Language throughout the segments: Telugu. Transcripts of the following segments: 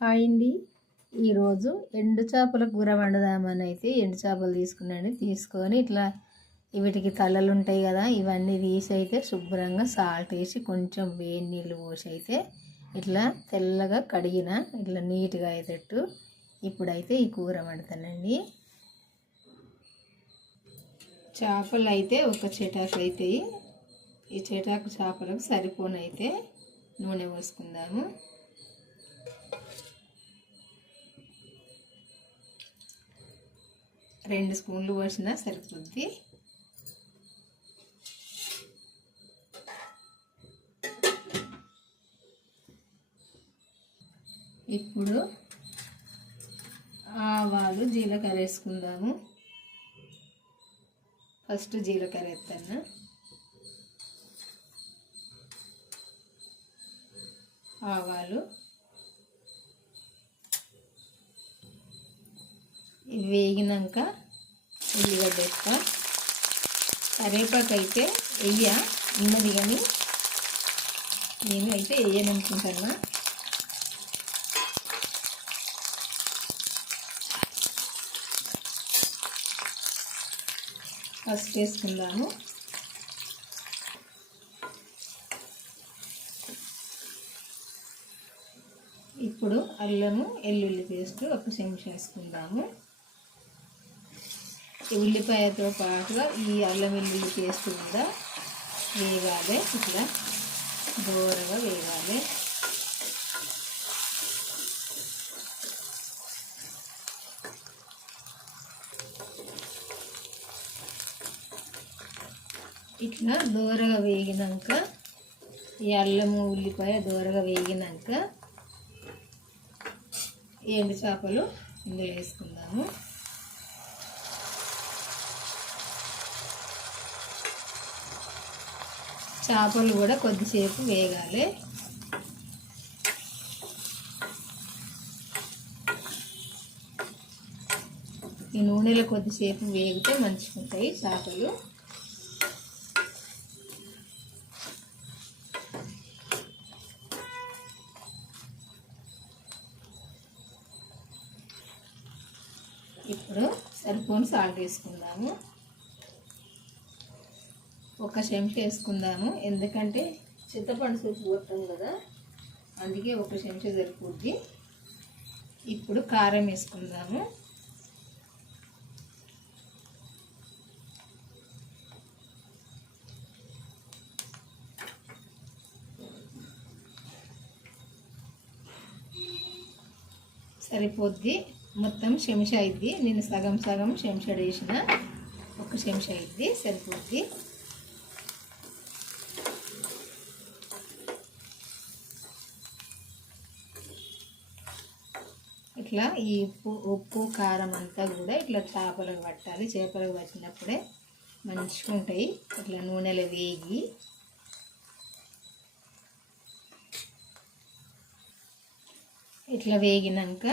హాయ్ అండి. ఈరోజు ఎండు చేపల కూర వండుదామని అయితే ఎండు చేపలు తీసుకొని ఇట్లా వీటికి తలలు ఉంటాయి కదా, ఇవన్నీ తీసి అయితే శుభ్రంగా సాల్ట్ వేసి కొంచెం వేడి నీళ్ళు పోసి అయితే ఇట్లా తెల్లగా కడిగిన ఇట్లా నీట్గా అయ్యేటట్టు ఇప్పుడైతే ఈ కూర వండుతానండి. చేపలు అయితే ఒక చెటాకు అవుతాయి. ఈ చెటాకు చేపలకు సరిపోనైతే నూనె పోసుకుందాము. రెండు స్పూన్లు పోసినా సరిపోద్ది. ఇప్పుడు ఆవాలు జీలకర్ర వేసుకుందాము. ఫస్ట్ జీలకర్ర వేస్తాను. ఆవాలు ఇవి వేగినాక ఉల్లిగడ్డ వేస్తా. కరివేపాకు అయితే ఉన్నది కానీ నేను అయితే వేయననుకుంటున్నా. ఫస్ట్ వేసుకుందాము. ఇప్పుడు అల్లము వెల్లుల్లి పేస్ట్ ఒక చెంచా వేసుకుందాము. ఉల్లిపాయతో పాటుగా ఈ అల్లం వెల్లుల్లి పేస్ట్ కూడా వేగాలి. ఇట్లా దూరగా వేగాలి. ఇట్లా దూరగా వేగినాక ఈ అల్లము ఉల్లిపాయ దూరగా వేగినాక ఎండు చేపలు ఇందులో వేసుకుందాము. చేపలు కూడా కొద్దిసేపు వేగాలి. ఈ నూనెలో కొద్దిసేపు వేగితే మంచిగా ఉంటాయి చేపలు. ఇప్పుడు సరిపోని సాల్ట్ వేసుకుందాము. ఒక చెంచా వేసుకుందాము, ఎందుకంటే చింతపండు సూపు పోతాం కదా, అందుకే ఒక చెంచా సరిపోద్ది. ఇప్పుడు కారం వేసుకుందాము. సరిపోద్ది. మొత్తం చెంచా అయింది. నేను సగం సగం చెంచా వేసిన, ఒక చెంచా అయింది సరిపోద్ది. ఇట్లా ఈ ఉప్పు కారం అంతా కూడా ఇట్లా చేపలకు పట్టాలి. చేపలకు పట్టినప్పుడే మంచిగా ఉంటాయి. ఇట్లా నూనెలో వేగి ఇట్లా వేగినాక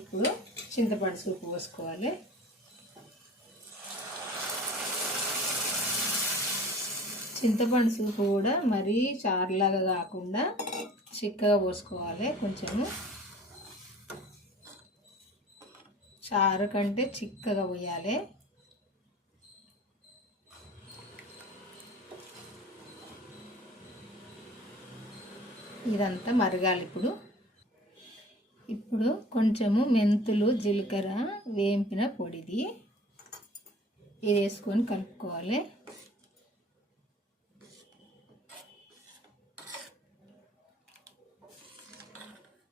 ఇప్పుడు చింతపండు సూపు పోసుకోవాలి. చింతపండు సూపు కూడా మరీ చారులాగా కాకుండా చిక్కగా పోసుకోవాలి. కొంచెము చారు కంటే చిక్కగా పోయాలి. ఇదంతా మరగాలి. ఇప్పుడు కొంచెము మెంతులు జీలకర్ర వేంపిన పొడిది ఇది వేసుకొని కలుపుకోవాలి.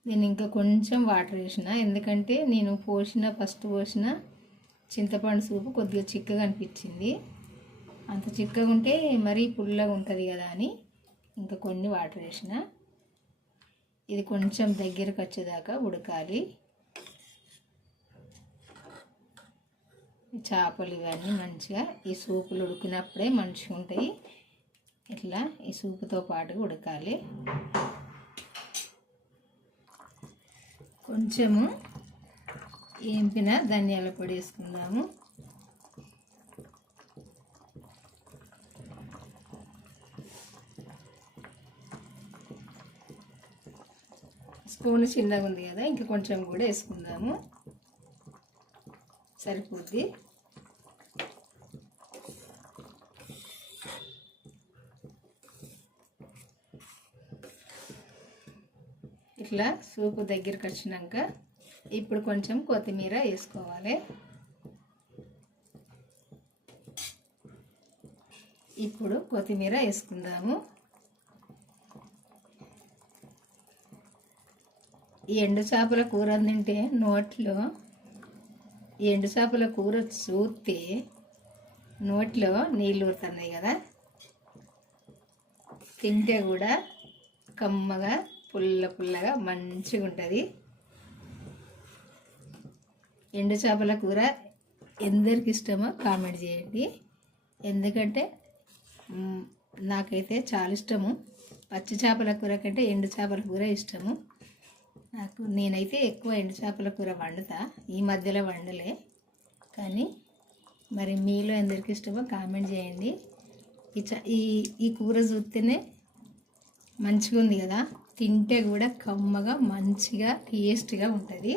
నేను ఇంకా కొంచెం వాటర్ వేసిన, ఎందుకంటే నేను ఫస్ట్ పోసిన చింతపండు సూపు కొద్దిగా చిక్కగా అనిపించింది. అంత చిక్కగా ఉంటే మరీ పుల్లగా ఉంటుంది కదా అని ఇంకా కొన్ని వాటర్ వేసిన. ఇది కొంచెం దగ్గరకు వచ్చేదాకా ఉడకాలి. చేపలు ఇవన్నీ మంచిగా ఈ సూపులు ఉడికినప్పుడే మంచిగా ఉంటాయి. ఇట్లా ఈ సూపుతో పాటుగా ఉడకాలి. కొంచెము ఏంపిన ధనియాల పొడి వేసుకుందాము. స్పూన్ చిన్నగా ఉంది కదా, ఇంకా కొంచెం కూడా వేసుకుందాము, సరిపోద్ది. ఇట్లా సూపు దగ్గరికి వచ్చినాక ఇప్పుడు కొంచెం కొత్తిమీర వేసుకోవాలి. ఇప్పుడు కొత్తిమీర వేసుకుందాము. ఈ ఎండు చేపల కూర తింటే నోట్లో, ఈ ఎండు చేపల కూర చూస్తే నోట్లో నీళ్ళు ఊరుతున్నాయి కదా, తింటే కూడా కమ్మగా పుల్ల పుల్లగా మంచిగా ఉంటుంది. ఎండు చేపల కూర ఎందరికి ఇష్టమో కామెంట్ చేయండి. ఎందుకంటే నాకైతే చాలా ఇష్టము. పచ్చి చేపల కూర కంటే ఎండు చేపల కూర ఇష్టము నాకు. నేనైతే ఎక్కువ ఎండు చేపల కూర వండుతా, ఈ మధ్యలో వండలే. కానీ మరి మీలో ఎందరికి ఇష్టమో కామెంట్ చేయండి. ఈ కూర చూస్తేనే మంచిగా ఉంది కదా, తింటే కూడా కమ్మగా మంచిగా టేస్ట్గా ఉంటుంది.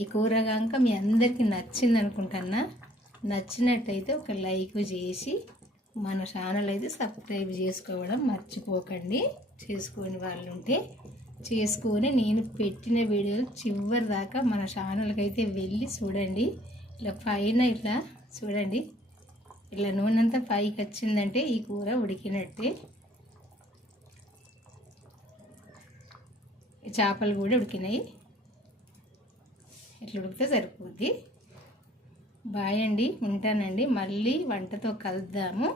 ఈ కూర కనుక మీ అందరికీ నచ్చింది అనుకుంటున్నా. నచ్చినట్టయితే ఒక లైక్ చేసి మన ఛానల్ అయితే సబ్స్క్రైబ్ చేసుకోవడం మర్చిపోకండి. చేసుకొని వాళ్ళు ఉంటే చేసుకొని నేను పెట్టిన వీడియోలు చివరి దాకా మన ఛానల్కి అయితే వెళ్ళి చూడండి. ఇట్లా పైన ఇట్లా చూడండి, ఇట్లా నూనె అంతా పైకి వచ్చిందంటే ఈ కూర ఉడికినట్టే. చేపలు కూడా ఉడికినాయి, ఇట్లా ఉడికితే సరిపోద్ది. బాయ్ అండి, ఉంటానండి. మళ్ళీ వంటతో కలుద్దాము.